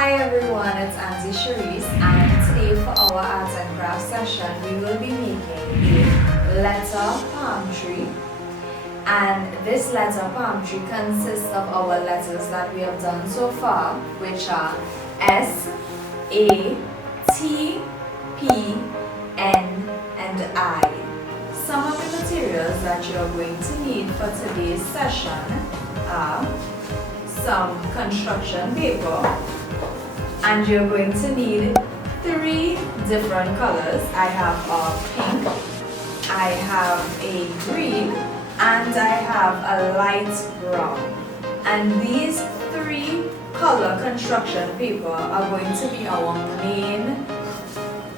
Hi everyone, it's Auntie Cherise, and today for our arts and crafts session we will be making a letter palm tree. And this letter palm tree consists of our letters that we have done so far, which are S, A, T, P, N, and I. Some of the materials that you are going to need for today's session are some construction paper, and you're going to need 3 different colors. I have a pink, I have a green, and I have a light brown. And these 3 color construction paper are going to be our main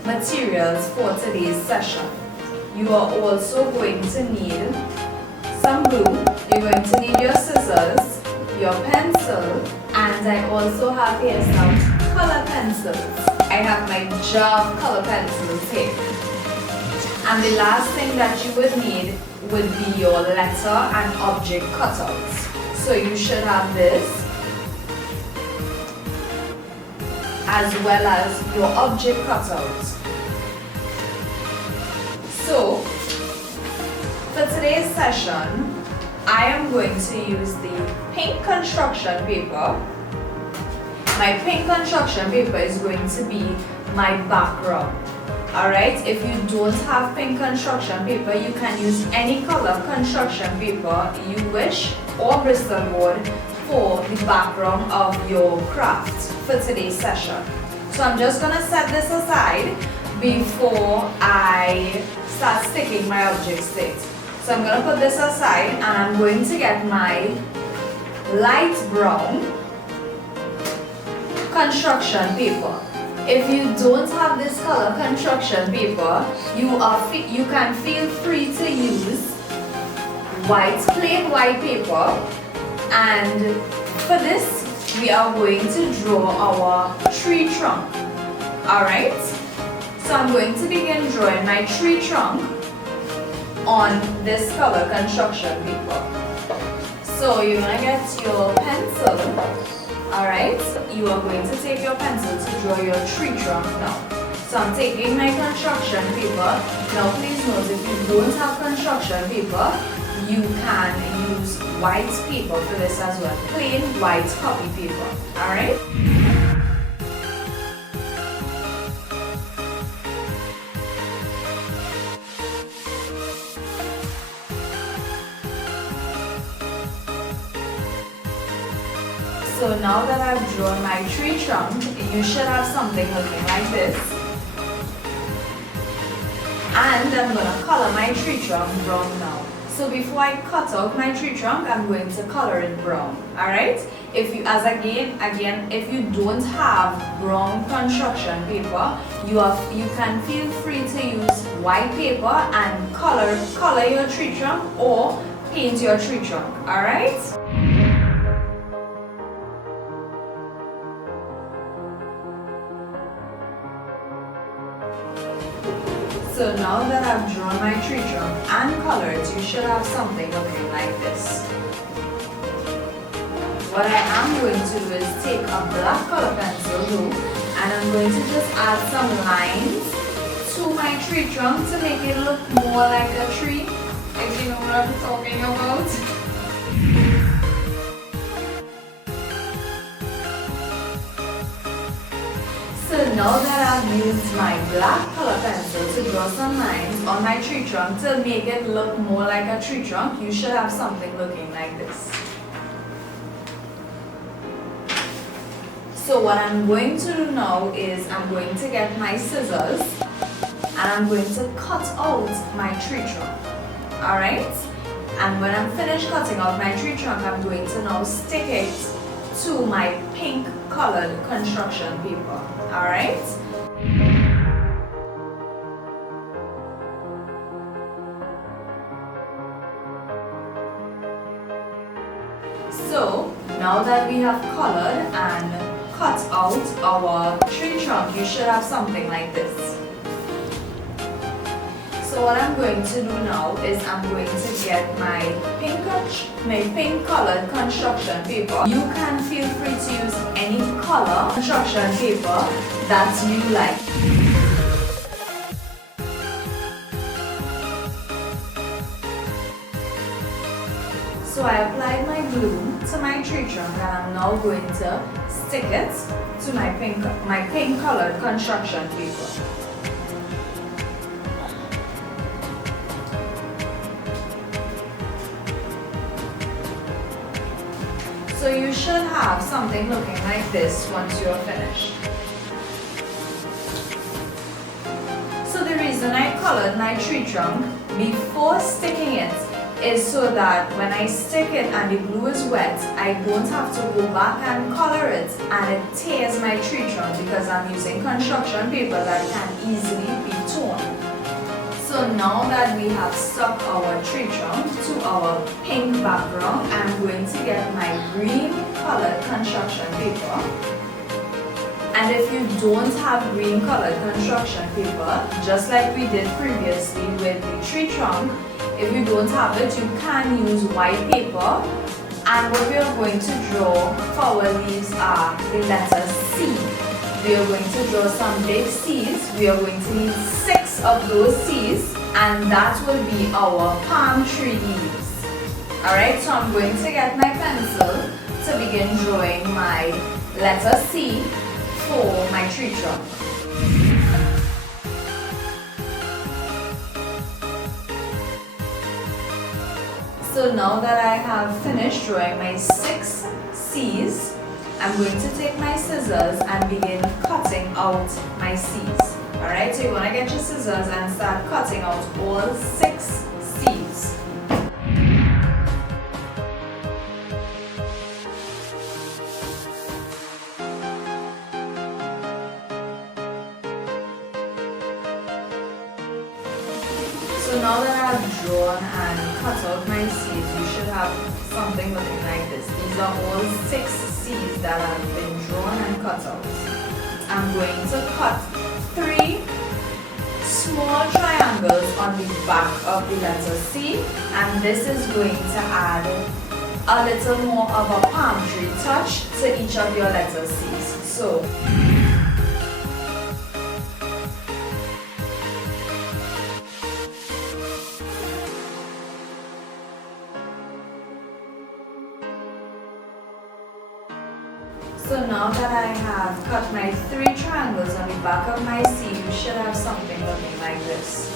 materials for today's session. You are also going to need some glue, you're going to need your scissors, your pencil, and I also have here some color pencils. I have my jar of color pencils here. And the last thing that you would need would be your letter and object cutouts. So you should have this, as well as your object cutouts. So for today's session, I am going to use the pink construction paper. My pink construction paper is going to be my background. Alright, if you don't have pink construction paper, you can use any color construction paper you wish or Bristol board for the background of your craft for today's session. So I'm just going to set this aside before I start sticking my objects to it. So I'm going to put this aside and I'm going to get my light brown construction paper. If you don't have this color construction paper, you can feel free to use plain white paper. And for this, we are going to draw our tree trunk. Alright? So I'm going to begin drawing my tree trunk on this color construction paper. So you're going to get your pencil. Alright, you are going to take your pencil to draw your tree trunk now. So I'm taking my construction paper. Now please note, if you don't have construction paper, you can use white paper for this as well. Plain white copy paper. Alright? So now that I've drawn my tree trunk, you should have something looking like this. And I'm going to color my tree trunk brown now. So before I cut out my tree trunk, I'm going to color it brown. Alright? If you, if you don't have brown construction paper, you can feel free to use white paper and color your tree trunk or paint your tree trunk. Alright? So now that I've drawn my tree trunk and colored, you should have something looking like this. What I am going to do is take a black color pencil glue and I'm going to just add some lines to my tree trunk to make it look more like a tree. If you know what I'm talking about. So now that I've used my black color pencil to draw some lines on my tree trunk to make it look more like a tree trunk, you should have something looking like this. So what I'm going to do now is I'm going to get my scissors and I'm going to cut out my tree trunk. Alright? And when I'm finished cutting out my tree trunk, I'm going to now stick it to my pink colored construction paper. Alright? So now that we have colored and cut out our tree trunk, you should have something like this. So what I'm going to do now is I'm going to get my pink colored construction paper. You can feel free to use any color construction paper that you like. So I applied my glue to my tree trunk and I'm now going to stick it to my pink colored construction paper. So you should have something looking like this once you're finished. So the reason I colored my tree trunk before sticking it is so that when I stick it and the glue is wet, I don't have to go back and color it and it tears my tree trunk because I'm using construction paper that can easily be torn. So now that we have stuck our tree trunk to our pink background, I'm going to get my green colored construction paper. And if you don't have green colored construction paper, just like we did previously with the tree trunk, if you don't have it, you can use white paper. And what we are going to draw for our leaves are the letter C. We are going to draw some big C's. We are going to need 6 of those C's, and that will be our palm tree leaves. Alright, so I'm going to get my pencil to begin drawing my letter C for my tree trunk. So now that I have finished drawing my 6 C's, I'm going to take my scissors and begin cutting out my C's. Alright, so you want to get your scissors and start cutting out all 6 C's. So now that I've drawn and cut out my C's, you should have something looking like this. These are all 6 C's that have been drawn and cut out. I'm going to cut 3 small triangles on the back of the letter C, and this is going to add a little more of a palm tree touch to each of your letter C's. So now that I have cut my 3 triangles on the back of my C, you should have something looking like this.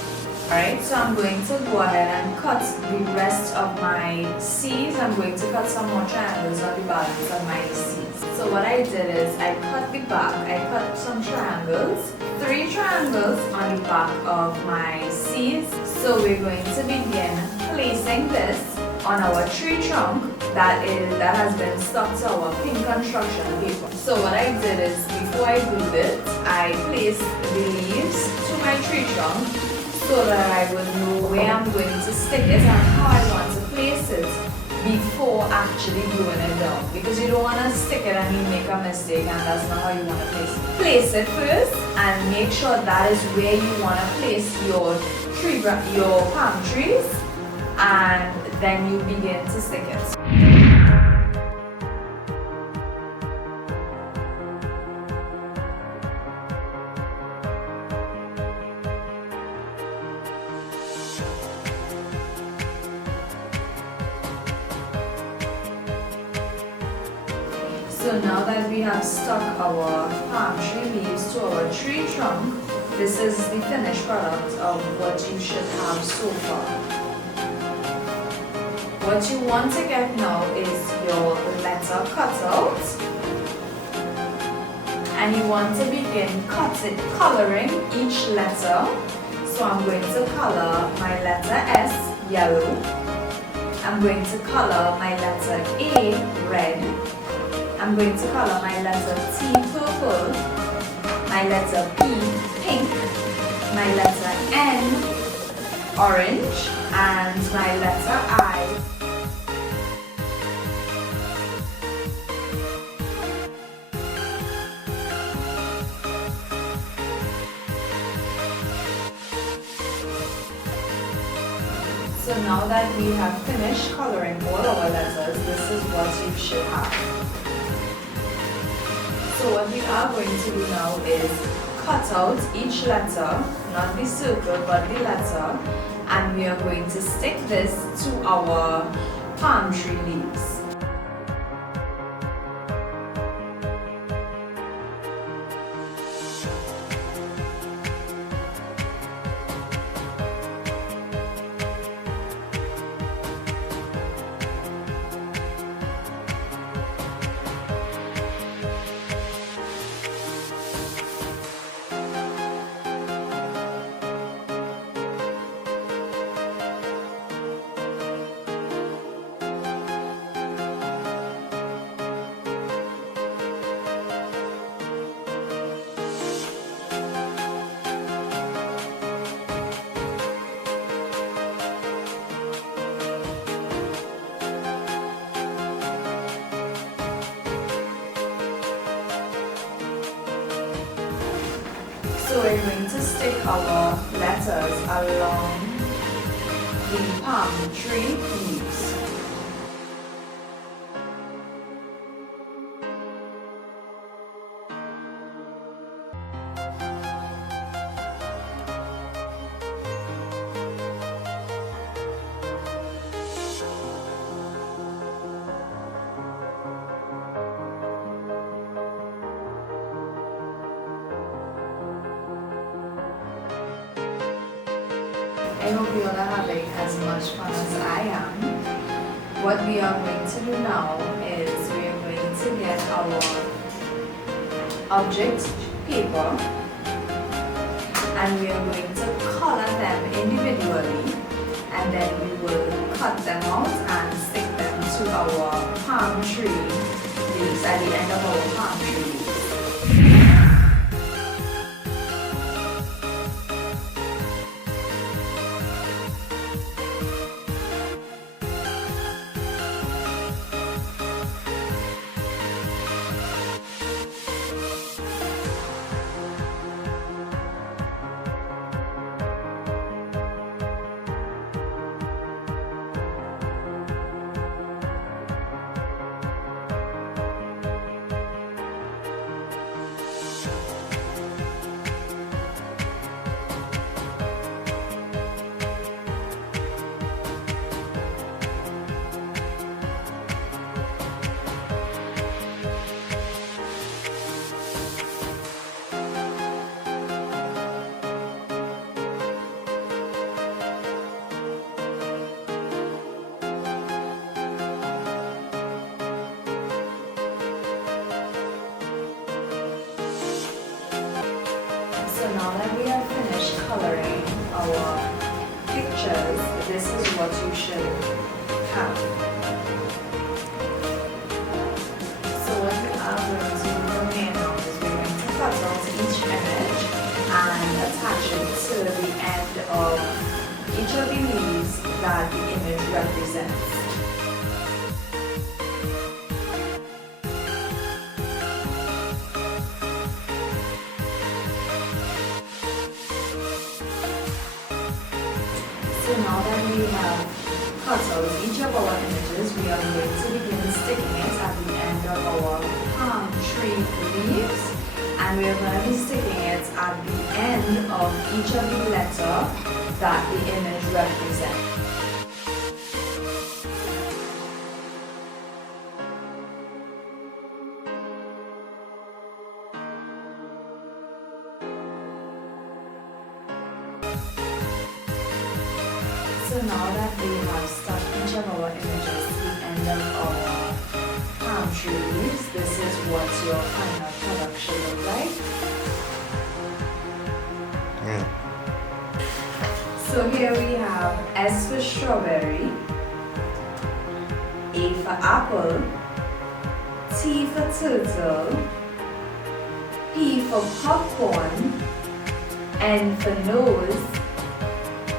Alright, so I'm going to go ahead and cut the rest of my C's. I'm going to cut some more triangles on the balance of my C's. So what I did is I cut the back, I cut some triangles, 3 triangles on the back of my C's. So we're going to begin placing this on our tree trunk that has been stuck to our pink construction paper. So what I did is, before I glued it, I placed the leaves to my tree trunk so that I would know where I'm going to stick it and how I want to place it before actually gluing it down. Because you don't want to stick it and you make a mistake, and that's not how you want to place it. Place it first and make sure that is where you want to place your palm trees, and then you begin to stick it. So now that we have stuck our palm tree leaves to our tree trunk, this is the finished product of what you should have so far. What you want to get now is your letter cut out, and you want to begin coloring each letter. So I'm going to color my letter S yellow, I'm going to color my letter A red, I'm going to color my letter T purple, my letter P pink, my letter N orange, and my letter I. So now that we have finished coloring all our letters, this is what you should have. So what we are going to do now is cut out each letter, not the circle but the letter, and we are going to stick this to our palm tree leaves. So we're going to stick our letters along the palm tree leaves. I hope you all are having as much fun as I am. What we are going to do now is we are going to get our object paper and we are going to color them individually, and then we will cut them out and stick them to our palm tree leaves at the end of our palm tree leaves. So now that we have finished coloring our pictures, this is what you should have. So what we are going to do from here now is we're going to cut out each image and attach it to the end of each of the leaves that the image represents. So now that we have cut out each of our images, we are going to begin sticking it at the end of our palm tree leaves, and we are going to be sticking it at the end of each of the letter that the image represents. So now that we have stuck each of our images to the end of our palm tree leaves, this is what your final product should look like. So here we have S for strawberry, A for apple, T for turtle, P for popcorn, N for nose,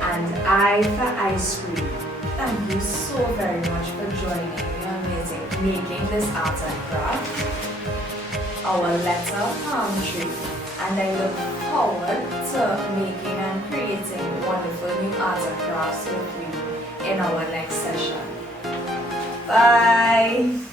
and I for ice cream. Thank you so very much for joining me on making this art and craft, our letter palm tree. And I look forward to making and creating wonderful new art and crafts with you in our next session. Bye!